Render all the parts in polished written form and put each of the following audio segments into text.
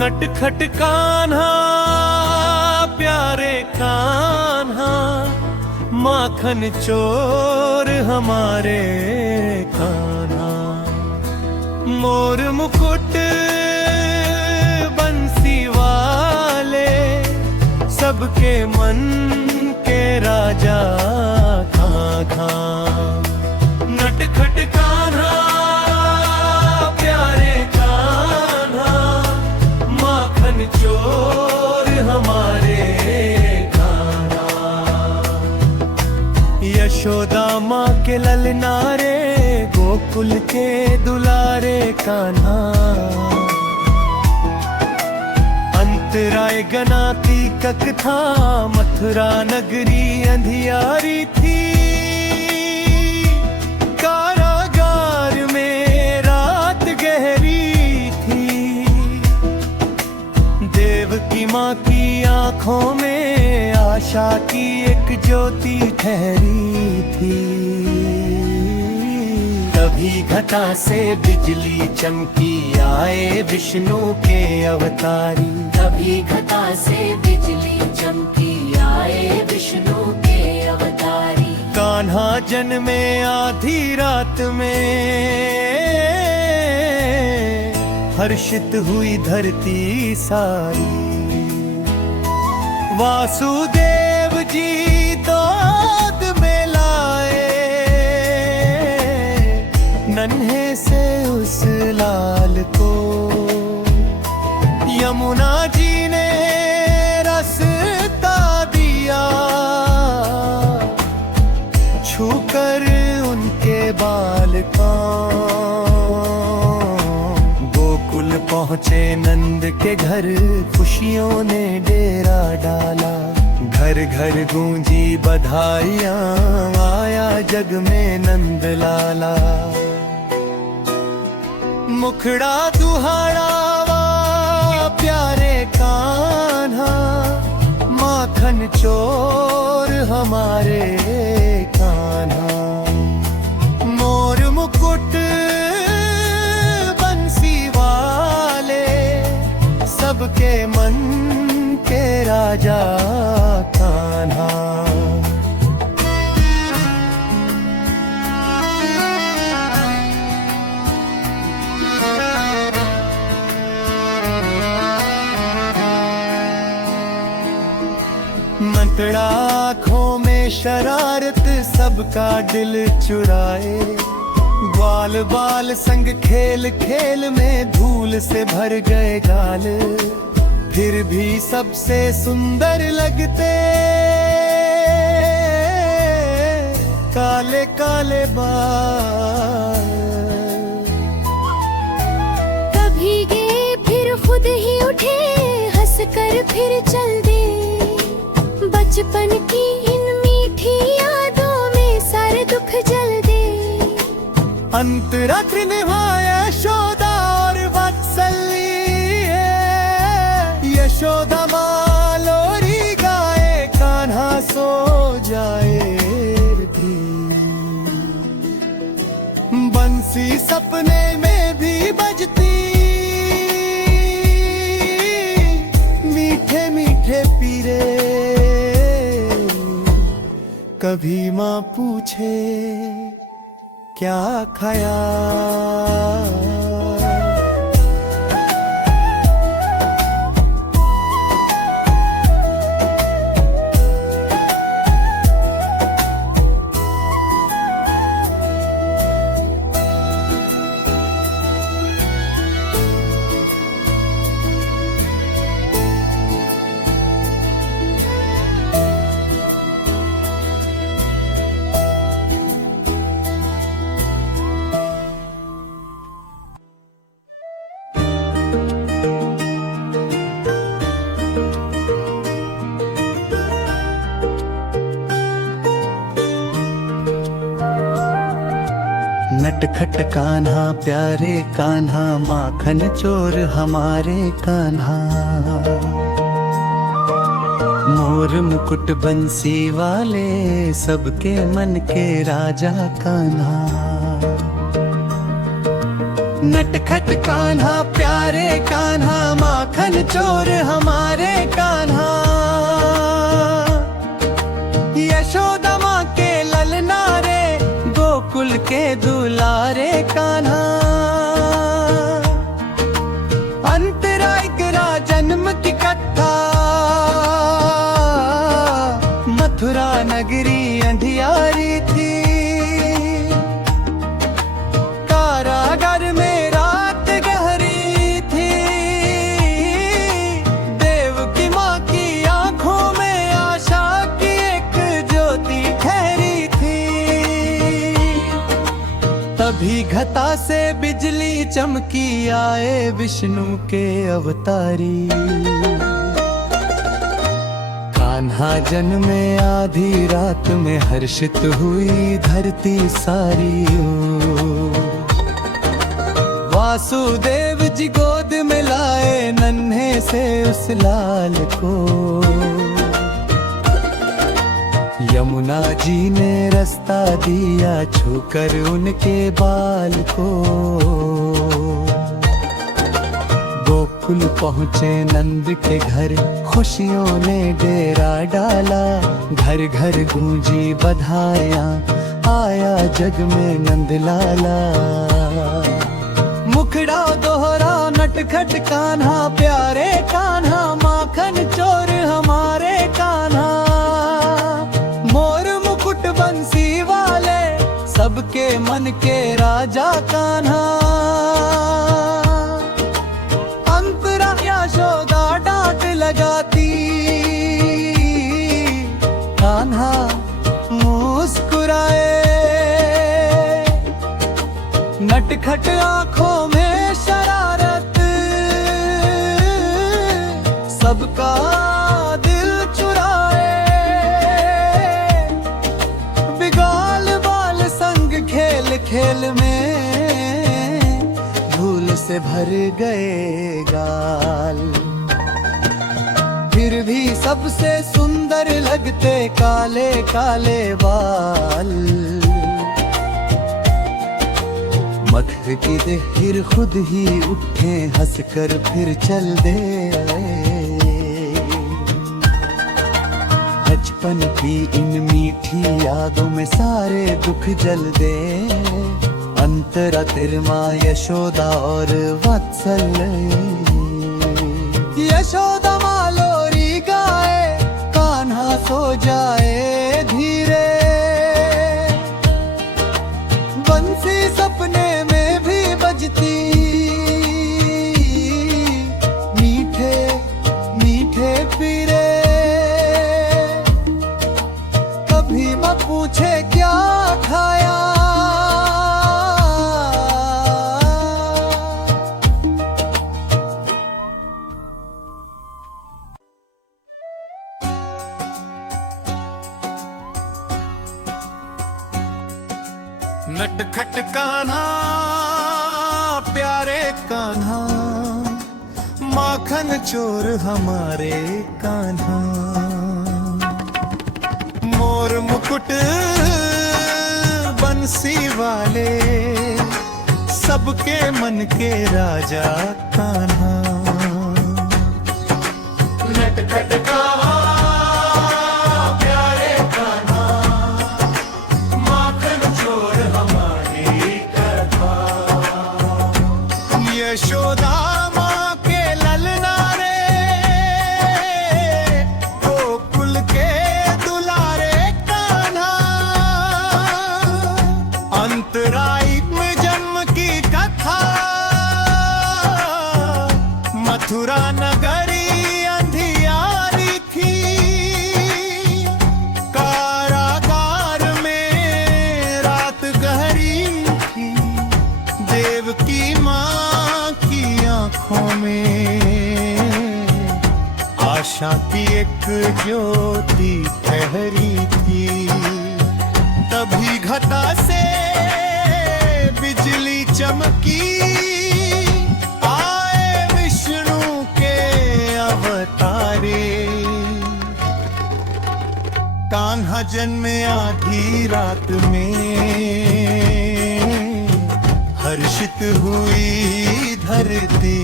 नटखट कान्हा प्यारे कान्हा, माखन चोर हमारे कान्हा। मोर मुकुट बंसी वाले, सबके मन के राजा कान्हा। नटखट कान्हा प्यारे कान्हा, माखन चोर हमारे कान्हा। यशोदा माँ के ललनारे, गोकुल के दुलारे कान्हा। अंतराय गनाती कक था, मथुरा नगरी अंधियारी थी। कारागार में रात गहरी थी, देवकी माँ की आंखों में आशा की एक ज्योति ठहरी थी। तभी घटा से बिजली चमकी, आए विष्णु के अवतारी। तभी घटा से बिजली चमकी, आए विष्णु के अवतारी। कान्हा जन्मे आधी रात में, हर्षित हुई धरती सारी। वासुदेव जी गोद में लाए, नन्हे से उस लाल को। यमुना जी ने रास्ता दिया, छूकर उनके बाल का। गोकुल पहुँचे नंद के घर, खुशियों ने डेरा डाला। घर घर गूंजी बधाइयाँ, आया जग में नंद लाला। मुखड़ा दुहाड़ा प्यारे कान्हा, माखन चोर हमारे कान्हा। मोर मुकुट बंसी वाले, सबके मन के राजा कान्हा। मतड़ा आँखों में शरारत, सबका दिल चुराए। ग्वाल बाल संग खेल खेल में, धूल से भर गए गाल। फिर भी सबसे सुंदर लगते काले काले बाल। कभी गे फिर खुद ही उठे, हंसकर फिर चल दे। बचपन की इन मीठी यादों में सारे दुख जल दे। अंतरत्र निभाया यशोदा और वात्सल्य, यशोदा माँ लोरी गाए, कान्हा सो जाए थी। बंसी सपने में भी बजती, मीठे मीठे पीरे। कभी माँ पूछे क्या खाया। नटखट कान्हा प्यारे कान्हा, माखन चोर हमारे कान्हा। मोर मुकुट बंसी वाले, सबके मन के राजा कान्हा। नटखट कान्हा प्यारे कान्हा, माखन चोर हमारे कान्हा। यशोदा माँ के ललना रे, गोकुल के दुलारे कान्हा। अंतराय गिरा जन्म की कथा, मथुरा नगरी अंधियारी थी। कारागार में रात गहरी थी, देवकी माँ की आंखों में आशा की एक ज्योति ठहरी थी। तभी घटा से बिजली चमकी, आए विष्णु के अवतारी। कान्हा जन्मे आधी रात में, हर्षित हुई धरती सारी ओ। वासुदेव जी गोद में लाए नन्हे से उस लाल को। यमुना जी ने रास्ता दिया, छूकर उनके बाल को। गोकुल पहुँचे नंद के घर, खुशियों ने डेरा डाला। घर घर गूंजी बधाइयाँ, आया जग में नंद लाला। मुखड़ा दोहरा नटखट कान्हा, प्यारे कान्हा, माखन चोर हमारे कान्हा। मोर मुकुट बंसी वाले, सबके मन के राजा कान्हा। अंतरा यशोदा डांट लगाती, कान्हा मुस्कुराए। नटखट आंखों में शरारत, सबका दिल चुराए। बिगाल बाल संग खेल खेल में, धूल से भर गए गाल। फिर भी सबसे सुंदर लगते काले काले बाल। मत्थ की दे फिर खुद ही उठे, हंसकर फिर चल दे। बचपन की इन मीठी यादों में सारे दुख जल दे। अंतरा तिरमा यशोदा और वात्सल्य। यशोदा माँ लोरी गाए, कान्हा सो जाए धीरे। बंसी सपने में भी बजती, मीठे मीठे पीरे। कभी मैं पूछे क्या खाया, नटखट कान्हा प्यारे कान्हा, माखन चोर हमारे कान्हा। मोर मुकुट बंसी वाले, सबके मन के राजा कान्हा। नटखट कान्हा प्यारे कान्हा, माखन चोर हमारे कान्हा। यशोदा माँ के ललना रे, गोकुल के दुलारे कान्हा। अंतराय में जन्म की कथा, मथुरा नगरी अंधियारी थी। कारागार में रात गहरी थी, देवकी माँ की आंखों में आशा की एक ज्योति ठहरी थी। तभी घटा से बिजली चमकी, आए विष्णु के अवतारे। कान्हा जन्मे आधी रात में, हर्षित हुई धरती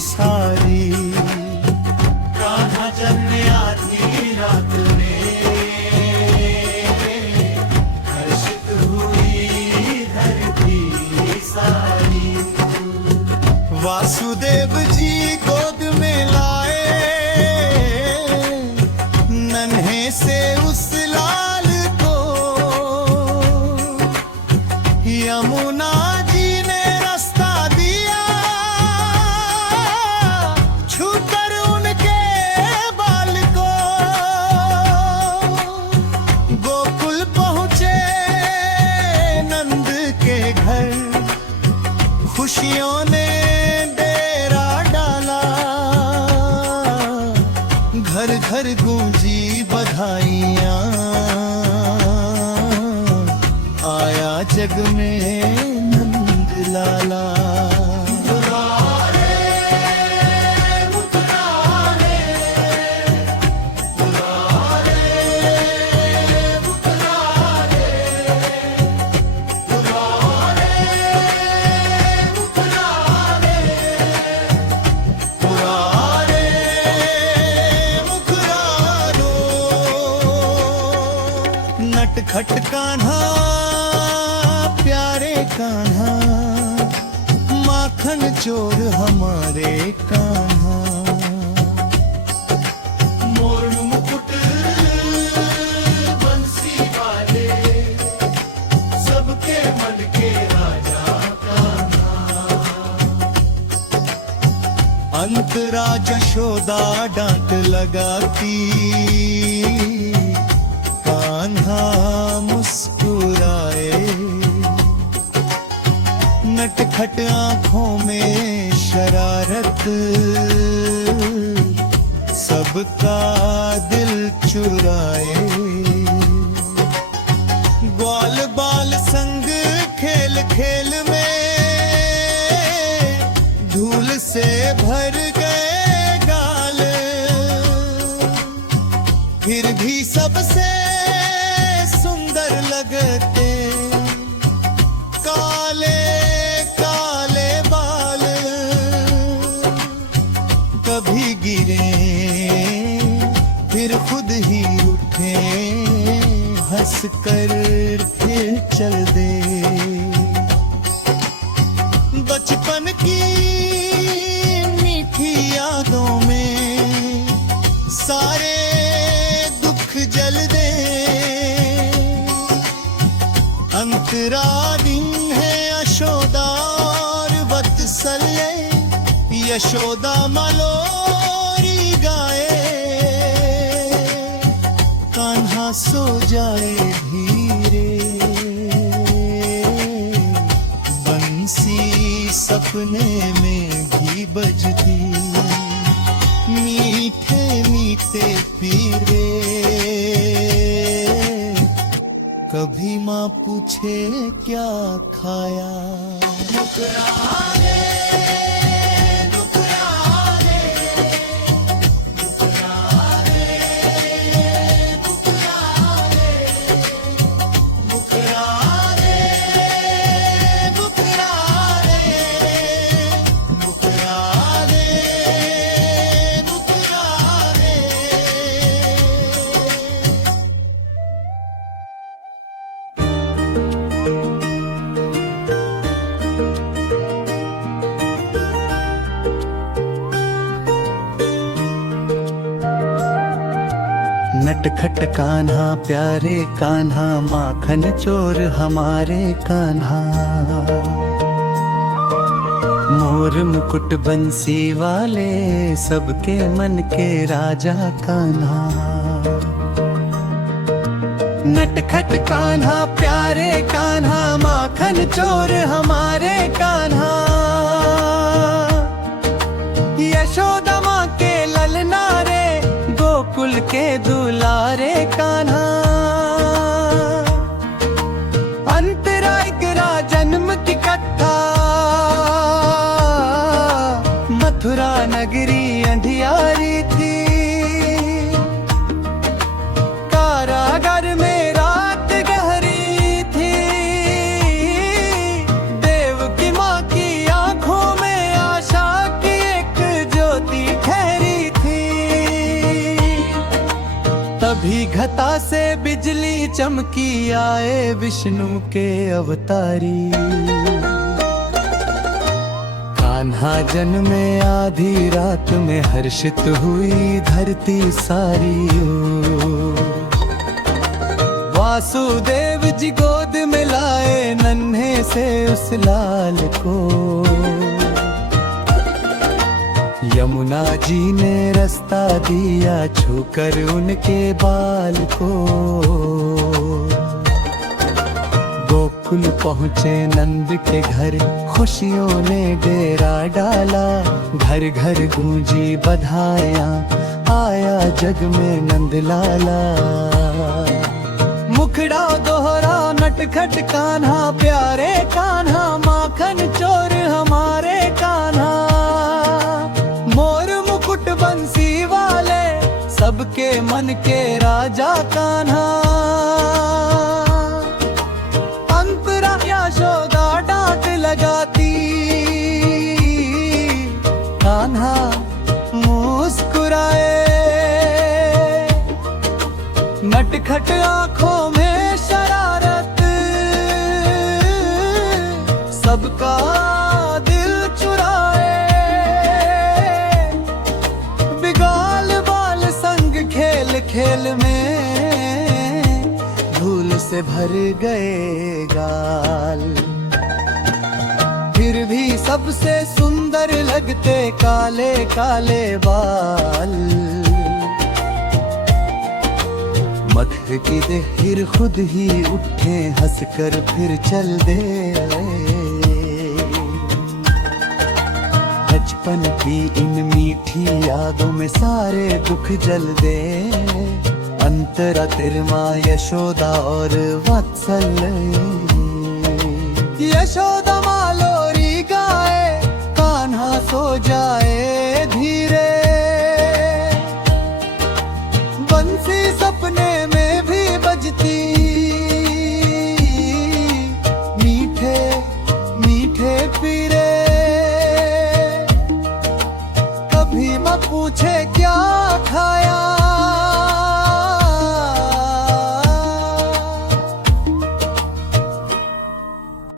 सारी। कान्हा जन्मे आधी रात में, हर्षित हुई धरती सारी। वासुदेव जी गोद में लाए नन्हे से उस लाल को। यमुना जी ने रास्ता दिया छूकर उनके बाल को। गोकुल पहुंचे नंद के घर, खुशियों ने डेरा डाला। घर घर गूंजी बधाइयाँ, आया जग में नंद लाला। नटखट कान्हा प्यारे कान्हा, माखन चोर हमारे कान्हा। मोर मुकुट बंसी वाले, सबके मन के राजा कान्हा। अंतरा जशोदा डांट लगाती, कान्हा मुस्कुराए। नटखट आंखों में शरारत, सबका दिल चुराए। ग्वाल बाल संग खेल खेल में, धूल से भर गए गाल। फिर भी सबसे सुंदर लगते काले काले बाल। कभी गिरे फिर खुद ही उठे, हंस कर फिर चल दे। बचपन की मीठी यादों में सारे दुख जल दे। अंतरा दिन है यशोदा और वत्सल्य, यशोदा मलोरी गाए। कान्हा सो जाए धीरे, बंसी सपने में भी बजती। मीठे मीठे पीरे, कभी माँ पूछे क्या खाया। मुकरारे, मुकरारे, मुकरारे, मुकरारे, मुकरारे, मुकरारे, मुकरारे, मुकरारे। नटखट कान्हा प्यारे कान्हा, माखन चोर हमारे कान्हा। मोर मुकुट बंसी वाले, सबके मन के राजा कान्हा। नटखट कान्हा प्यारे कान्हा, माखन चोर हमारे कान्हा। यशोदा माँ के ललना रे, गोकुल के दुलारे कान्हा। अंतराय गिरा जन्म की कथा, मथुरा नगरी अंधियारी थी। कारागार में रात गहरी थी, देव की से बिजली चमकी आए विष्णु के अवतारी। कान्हा जन्मे आधी रात में हर्षित हुई धरती सारी ओ। वासुदेव जी गोद में लाए नन्हे से उस लाल को। यमुना जी ने रास्ता दिया छूकर उनके बाल को। गोकुल पहुँचे नंद के घर, खुशियों ने डेरा डाला। घर घर गूंजी बधाइयाँ, आया जग में नंद लाला। मुखड़ा दोहरा नटखट कान्हा, प्यारे कान्हा माखन चोर हमारे कान्हा। मोर मुकुट बंसी वाले, सबके मन के राजा कान्हा। अंतरा यशोदा डांट लगाती, कान्हा मुस्कुराए। नटखट आंखों में शरारत, सबका दिल चुराए। बिगाल बाल संग खेल खेल में, धूल से भर गए गाल। फिर भी सबसे सुंदर लगते काले काले बाल। मत्थ की देहिर खुद ही उठे, हंसकर फिर चल दे। बचपन की इन मीठी यादों में सारे दुख जल दे। अंतरा तिरमा यशोदा और वात्सल्य, यशोदा